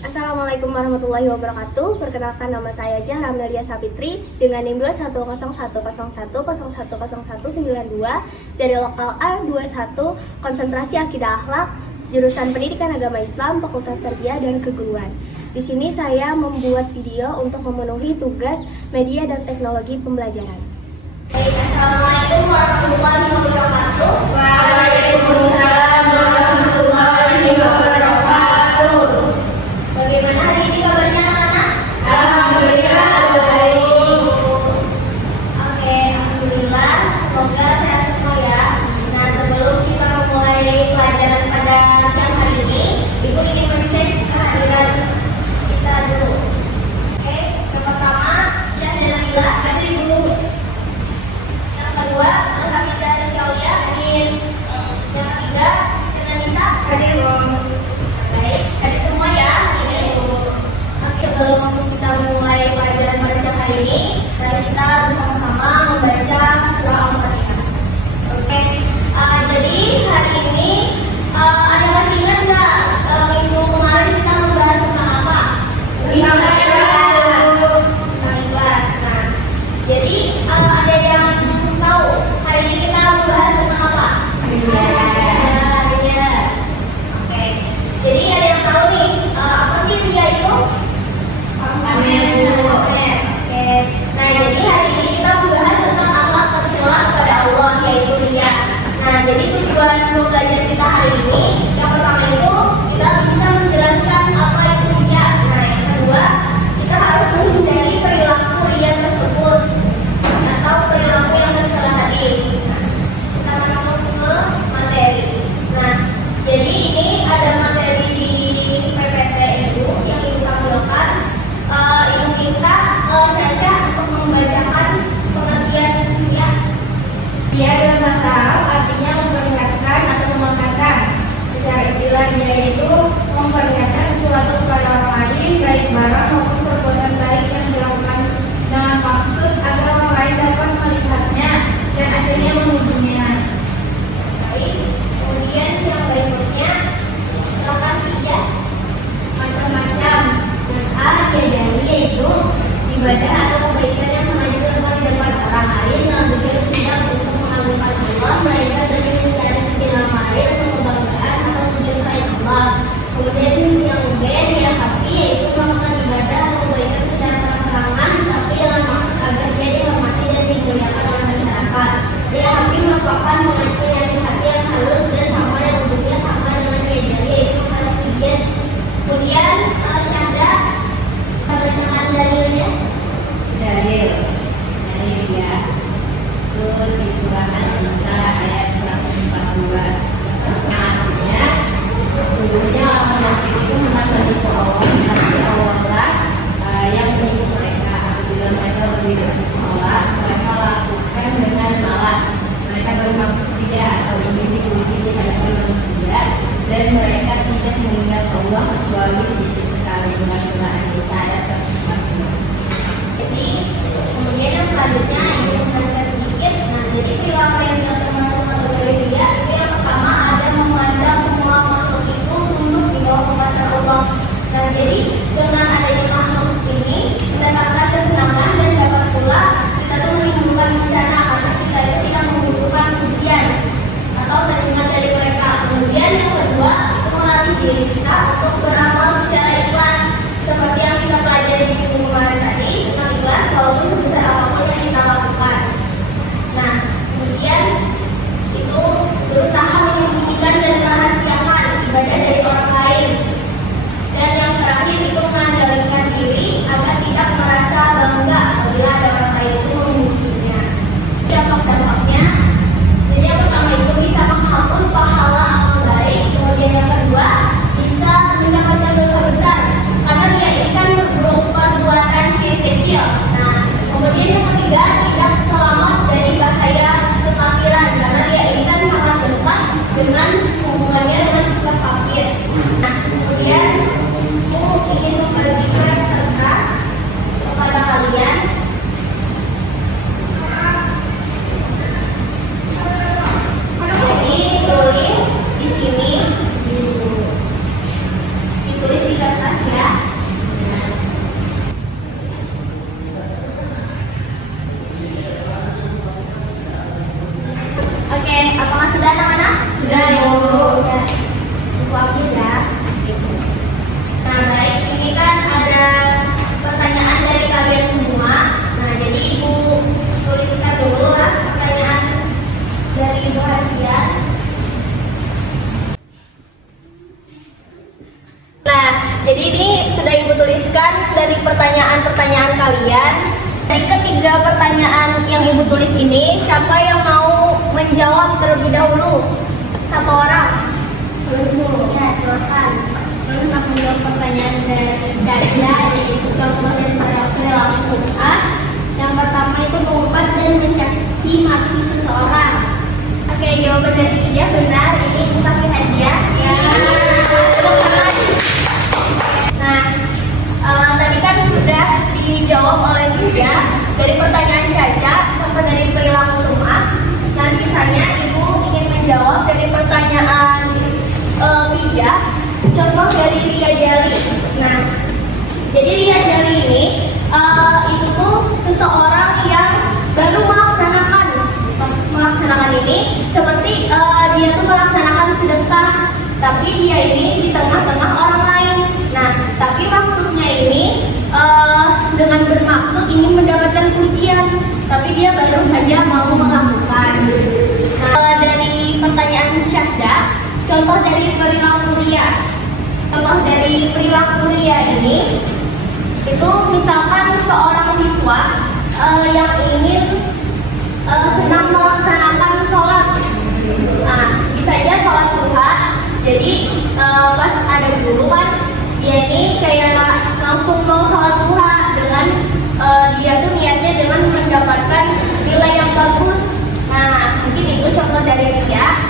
Assalamualaikum warahmatullahi wabarakatuh. Perkenalkan, nama saya Jahra Amelia Sapitri dengan NIM 210101010192 dari lokal A21 Konsentrasi Akidah Akhlak, jurusan Pendidikan Agama Islam, Fakultas Tarbiyah dan Keguruan. Di sini saya membuat video untuk memenuhi tugas media dan teknologi pembelajaran. Assalamualaikum warahmatullahi wabarakatuh. Waalaikumsalam warahmatullahi wabarakatuh. Bagaimana hari ini kabarnya anak-anak? Alhamdulillah baik. Oke, alhamdulillah. Semoga sehat semua ya. Nah, sebelum kita memulai pelajaran pada siang hari ini, Ibu ingin mengecek kehadiran kita dulu. Oke, yang pertama, Syah dan Nabila. Hadir Ibu. Yang kedua, Alhamdulillah dan Kaulia. Hadir. Yang ketiga, Nana Nisa. Hadir Bu. Baik, hadir semua ya. Sebelum kita mulai pelajaran pada siang hari ini, mari kita bersama-sama membaca surah Al-Fatihah. Oke, jadi hari ini ada masih ingat nggak minggu kemarin kita membahas tentang apa? Tentang ikhlas. Tentang ikhlas. Nah, jadi ada yang tahu hari ini kita membahas tentang apa? Iya. Oke, jadi ada yang tahu nih apa sih dia itu? Amin Bu. Oke. Nah, jadi hari ini kita membahas tentang akhlak tercela kepada Allah, yaitu riya. Nah, jadi tujuan belajar kita hari ini, yang pertama itu kita bisa menjelaskan apa itu riya. Nah, yang kedua, kita harus menghindari perilaku riya tersebut atau perilaku yang tercela tadi. Nah, kita masuk ke materi. Nah, jadi ini ada materi di PPT itu yang Ibu tampilkan. Ibu minta Caca untuk membacakan pengertian riya. Riya dalam bahasa Arab artinya memperlihatkan atau memakatkan. Secara istilah riya yaitu memperlihatkan sesuatu kepada orang lain, baik barang maupun perbuatan baik yang dilakukan dengan maksud agar orang lain dapat melihatnya dan akhirnya memujinya. Baik, kemudian yang berikutnya silakan Ija. Macam-macam. Riya jari yaitu ibadah atau kebaikan yang mengajarkan di depan orang lain yang tujuan tidak untuk mengagungkan Allah, melainkan demi mencari kebenaran lain atau kebanggaan atau tujuan selain Allah. Kemudian yang B, riya hati yaitu melakukan ibadah atau kebaikan secara terang-terangan tapi dengan maksud agar dia dihormati dan dimuliakan oleh masyarakat. Riya hati merupakan mengacu yang hati yang halus dan sama yang bentuknya sama dengan riya jari yaitu mengharapkan. Kemudian Syahda, bacakan dalilnya. Dalil dari dia itu di surah An-Nisa ayat 142 yang artinya sesungguhnya orang munafik itu hendak menipu Allah, tapi Allah lah yang menipu mereka. Apabila mereka berdiri untuk sholat, mereka lakukan dengan malas. Mereka bermaksud tidak atau ingin dipuji di hadapan manusia, dan mereka tidak mengingat Allah kecuali sedikit sekali. Dengan surah An-Nisa ayat 142. Jadi, kemudian yang selanjutnya ini menjelaskan sedikit. Nah, jadi perilaku yang tidak termasuk kategori riya itu yang pertama ada memandang semua makhluk itu tunduk di bawah penguasaan Allah. Nah, jadi dengan adanya makhluk ini mendatangkan kesenangan dan dapat pula kita tuh menimbulkan bencana karena kita itu tidak membutuhkan pujian atau sanjungan dari mereka. Kemudian yang kedua itu melatih diri kita untuk beramal secara ikhlas seperti yang kita pelajari di minggu kemarin tadi, tentang ikhlas walaupun sebesar apapun yang kita lakukan. Nah, kemudian itu berusaha menyembunyikan dan merahasiakan ibadah dari orang lain jadi ini sudah Ibu tuliskan dari pertanyaan-pertanyaan kalian. Dari ketiga pertanyaan yang Ibu tulis ini, siapa yang mau menjawab terlebih dahulu? Satu orang. Ya, silakan. Lalu aku menjawab pertanyaan dari Caca, yaitu contoh dan perilaku A. Yang pertama itu mengumpat dan mencaci maki seseorang. Oke, jawaban dari Ija benar. Ini Ibu kasih hadiah. Ya. Nah, tadi kan sudah dijawab oleh Ija dari pertanyaan Caca, contoh dari perilaku sum'a. Nah, sisanya Ibu ingin menjawab dari pertanyaan Ija, contoh dari Ria Jali. Nah, jadi Ria Jali ini itu tuh seseorang yang baru melaksanakan ini seperti dia tuh melaksanakan sedekah, tapi dia ini di tengah-tengah orang lain. Nah, tapi maksudnya ini dengan bermaksud ingin mendapatkan pujian, tapi dia baru saja mau melakukan. Nah, dari pertanyaan Syahda, contoh dari perilaku Ria. Contoh dari perilaku Ria ini, itu misalkan seorang siswa yang ingin sedang melaksanakan sholat. Nah, bisa aja sholat duha. Jadi pas ada guru kan, dia ini kayak langsung mau sholat duha dengan dia tuh niatnya dengan mendapatkan nilai yang bagus. Nah, mungkin itu contoh dari Ria.